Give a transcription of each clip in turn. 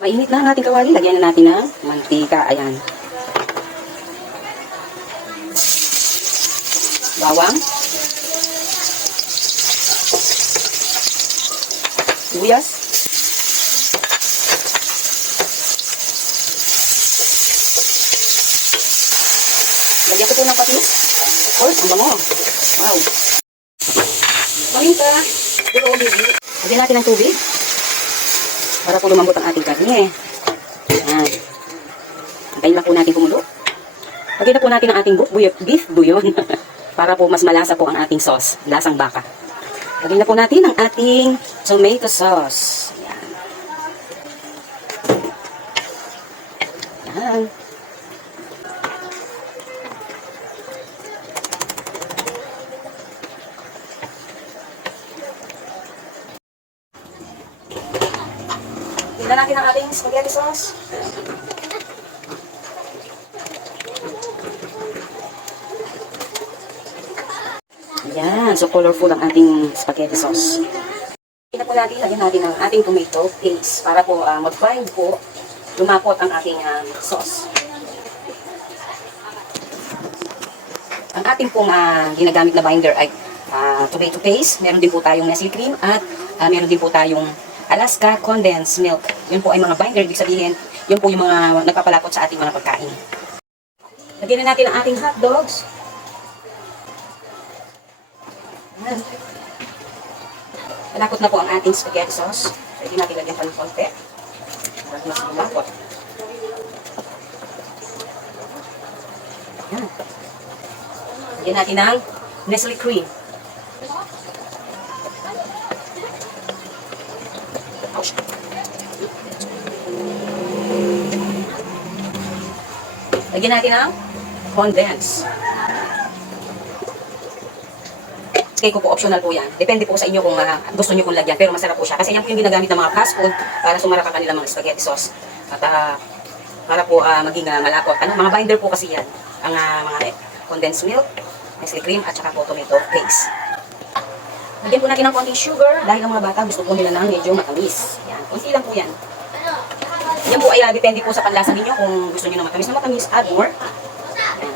Mainit na ang ating kawali. Lagyan na natin ng mantika. Ayan. Bawang. Sibuyas. Lagyan ko po ng patis. Of course, ang bango. Wow. Paminta. Lagyan natin ng tubig. Para po lumambot ang ating karne. Ayan. Antayin lang po natin kumulo. Lagyan na po natin ang ating beef bouillon. Para po mas malasa po ang ating sauce. Lasang baka. Lagyan na po natin ang ating tomato sauce. Ayan. Ayan. Tignan natin ang ating spaghetti sauce. Ayan, so colorful ang ating spaghetti sauce. Tignan po natin, lagyan natin ang ating tomato paste para po mag-bind po, lumapot ang ating sauce. Ang ating pong ginagamit na binder ay tomato paste, meron din po tayong Nestle cream at meron din po tayong Alaska condensed milk. Yun po ay mga binder, ibig sabihin, yun po yung mga nagpapalapot sa ating mga pagkain. Lagyan na natin ang ating hot dogs. Ayan. Malapot na po ang ating spaghetti sauce. Pwede natin lagyan pa ng konti. Para mas lumapot. Ayan. Lagyan natin ng Nestle cream. Lagyan natin ang condense. Cake ko po, optional po yan. Depende po sa inyo kung gusto nyo kong lagyan. Pero masarap po siya. Kasi yan po yung ginagamit ng mga fast food para sumarap ang kanilang mga spaghetti sauce. At para po maging malapot. Mga binder po kasi yan. Ang mga condensed milk, Nestle cream, at saka po tomato paste. Lagyan po natin ng konting sugar. Dahil ang mga bata gusto po nila ng medyo matamis. Yan. Kunti lang po yan. Yan po ay depende po sa panlasa ninyo kung gusto niyo na matamis, add more. Ayan.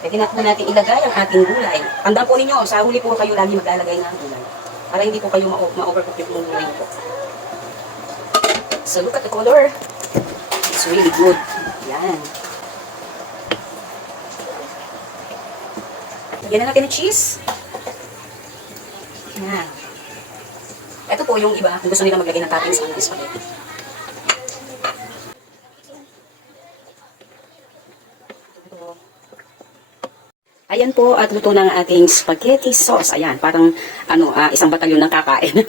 Pwede na po natin ilagay ang ating gulay. Tandaan po ninyo, sa huli po kayo lagi maglalagay ng gulay. Para hindi po kayo ma-overcook yung gulay po. So look at the color. It's really good. Yan. Lagyan na natin ng cheese. Yan. Ito po yung iba, kung gusto nila maglagay ng toppings sa spaghetti. Ayan po, at luto na ang ating spaghetti sauce. Ayan, parang isang batalyon ng kakain.